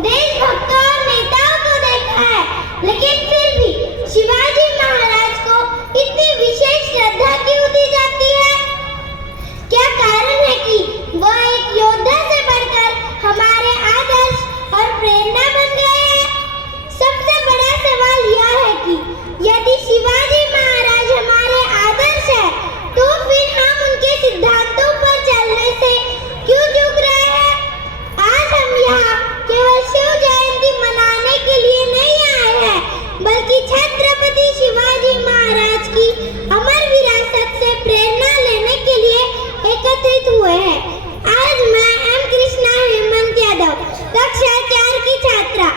देशभक्तों और नेताओं को देखा है, लेकिन फिर भी शिवाजी महाराज को इतनी विशेष श्रद्धा क्यों दी जाती है? क्या कारण है कि वह एक योद्धा से बढ़कर हमारे आदर्श और प्रेरणा बन गए हैं? सबसे बड़ा सवाल यह है कि यदि शिवाजी महाराज हमारे आदर्श है, तो फिर हम उनके सिद्धांतों पर चलने से क्यों चूक रहे हैं? आज हम यहाँ केवल शिव जयंती मनाने के लिए नहीं आए हैं, बल्कि छत्रपति शिवाजी महाराज की अमर विरासत से प्रेरणा लेने के लिए एकत्रित हुए हैं। आज मैं एम कृष्णा हेमंत यादव, कक्षा 4 की छात्रा,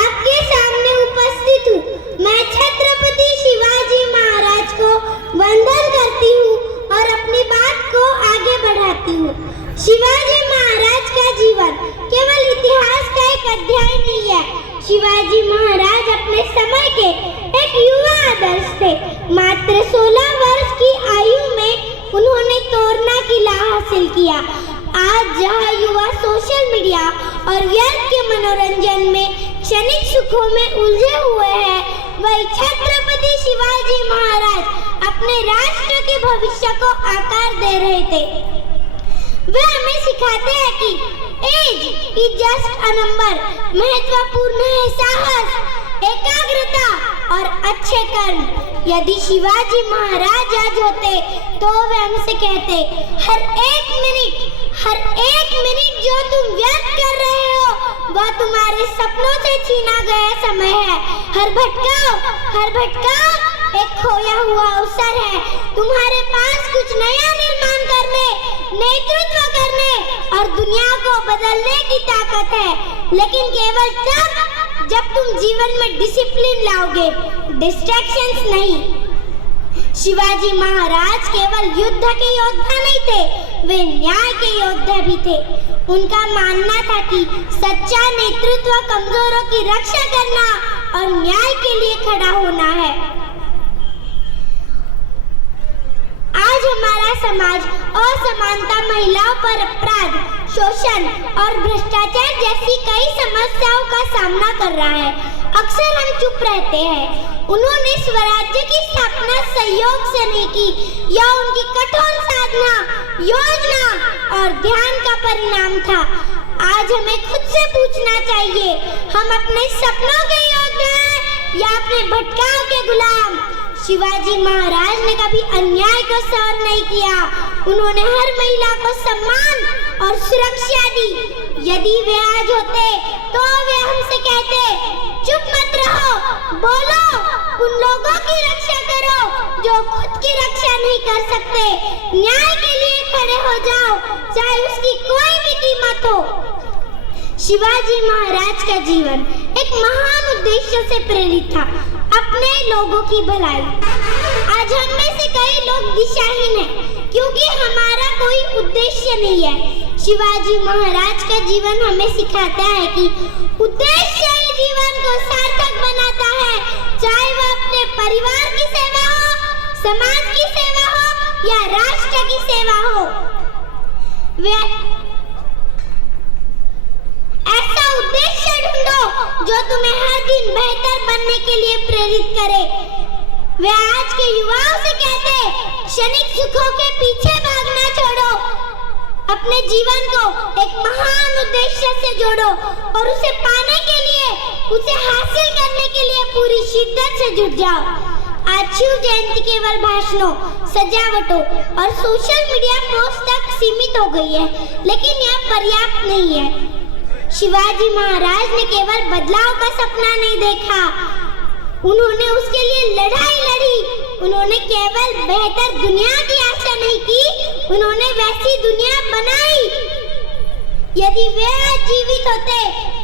आपके सामने उपस्थित हूँ। मैं छत्रपति शिवाजी महाराज को वंदन करती हूँ और अपनी बात को आगे बढ़ाती हूँ। शिवाजी महाराज का जीवन केवल इतिहास का एक अध्याय नहीं है। शिवाजी महाराज अपने समय के एक युवा आदर्श थे। मात्र 16 वर्ष की आयु में उन्होंने तोरना किला हासिल किया। आज जहां युवा सोशल मीडिया और व्यर्थ के मनोरंजन में क्षणिक सुखों में उलझे हुए हैं, वही छत्रपति शिवाजी महाराज अपने राष्ट्र के भविष्य को आकार दे रहे थे। वे हमें सिखाते हैं कि age is just a number. महत्वपूर्ण है साहस, एकाग्रता और अच्छे कर्म। यदि शिवाजी महाराज आज होते तो वे हमसे कहते, हर एक मिनट जो तुम व्यर्थ कर रहे हो वह तुम्हारे सपनों से छीना गया समय है। हर भटकाओ एक खोया हुआ अवसर है। तुम्हारे पास कुछ नया निर्माण करने, नेतृत्व करने और दुनिया को बदलने की ताकत है, लेकिन केवल तब जब तुम जीवन में डिसिप्लिन लाओगे, डिस्ट्रैक्शंस नहीं। शिवाजी महाराज केवल युद्ध के योद्धा नहीं थे, वे न्याय के योद्धा भी थे। उनका मानना था कि सच्चा नेतृत्व कमजोरों की रक्षा करना और न्याय के लिए खड़ा होना है। आज हमारा समाज असमानता, महिलाओं पर अपराध, शोषण और भ्रष्टाचार जैसी कई समस्याओं का सामना कर रहा है। अक्सर हम चुप रहते हैं। उन्होंने स्वराज्य की स्थापना सहयोग से नहीं की, यह उनकी कठोर साधना, योजना और ध्यान का परिणाम था। आज हमें खुद से पूछना चाहिए, हम अपने सपनों के योद्धा हैं या अपने भटकाव के गुलाम? शिवाजी महाराज ने कभी अन्याय को सहन नहीं किया। उन्होंने हर महिला को सम्मान और सुरक्षा दी। यदि वे आज होते तो वे हमसे कहते, चुप मत रहो, बोलो, उन लोगों की रक्षा करो जो खुद की रक्षा नहीं कर सकते। न्याय के लिए खड़े हो जाओ, चाहे उसकी कोई भी कीमत हो। शिवाजी महाराज का जीवन एक महान उद्देश्य से प्रेरित था, अपने लोगों की भलाई। आज हम में से कई लोग दिशाहीन हैं क्योंकि हमारा कोई उद्देश्य नहीं है। शिवाजी महाराज का जीवन हमें सिखाता है कि उद्देश्य ही जीवन को सार्थक बनाता है, चाहे वह अपने परिवार की सेवा हो, समाज की सेवा हो या राष्ट्र की सेवा हो। ऐसा उद्देश्य ढूंढो जो तुम्हें हर दिन बेहतर बनने के लिए प्रेरित करे। वे आज के युवाओं से कहते, क्षणिक सुखों के पीछे भागना छोड़ो, अपने जीवन को एक महान उद्देश्य से जोड़ो और उसे पाने के लिए, उसे हासिल करने के लिए पूरी शिद्दत से जुट जाओ। आज शिव जयंती केवल भाषणों, सजावटों और सोशल मीडिया पोस्ट तक सीमित हो गई है, लेकिन यह पर्याप्त नहीं है। शिवाजी महाराज ने केवल बदलाव का सपना नहीं देखा, उन्होंने उसके लिए लड़ाई लड़ी। उन्होंने केवल बेहतर दुनिया की आशा नहीं की, उन्होंने वैसी दुनिया बनाई। यदि वे आज जीवित होते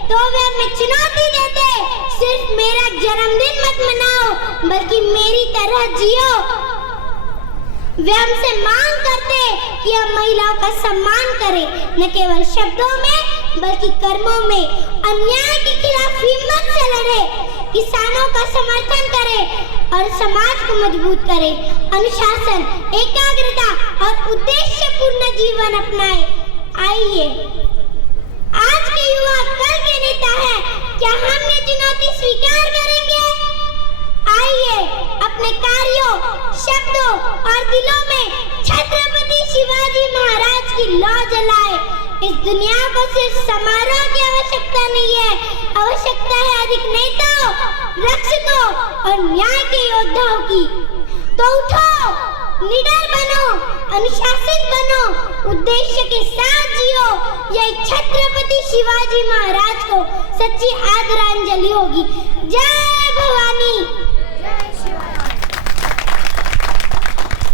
तो वे हमें चुनौती देते, सिर्फ मेरा जन्मदिन मत मनाओ, बल्कि मेरी तरह जियो। वे हमसे मांग करते कि हम महिलाओं का सम्मान करें, न केवल शब्दों में बल्कि कर्मों में। अन्याय के खिलाफ हिम्मत से लड़े, किसानों का समर्थन करें और समाज को मजबूत करें। अनुशासन, एकाग्रता और उद्देश्यपूर्ण जीवन अपनाएं। आइए आज के युवा कल के नेता है, क्या हम ये चुनौती स्वीकार करेंगे? आइए अपने कार्यों, शब्दों और दिलों में छत्रपति शिवाजी महाराज की लौ जलाए। इस दुनिया को सिर्फ समारोह की आवश्यकता नहीं है, आवश्यकता है अधिक नेताओं, रक्षकों और न्याय के योद्धाओं की। तो उठो, निडर बनो, अनुशासित बनो, उद्देश्य के साथ जियो। यह छत्रपति शिवाजी महाराज को सच्ची आदरांजलि होगी। जय भवानी।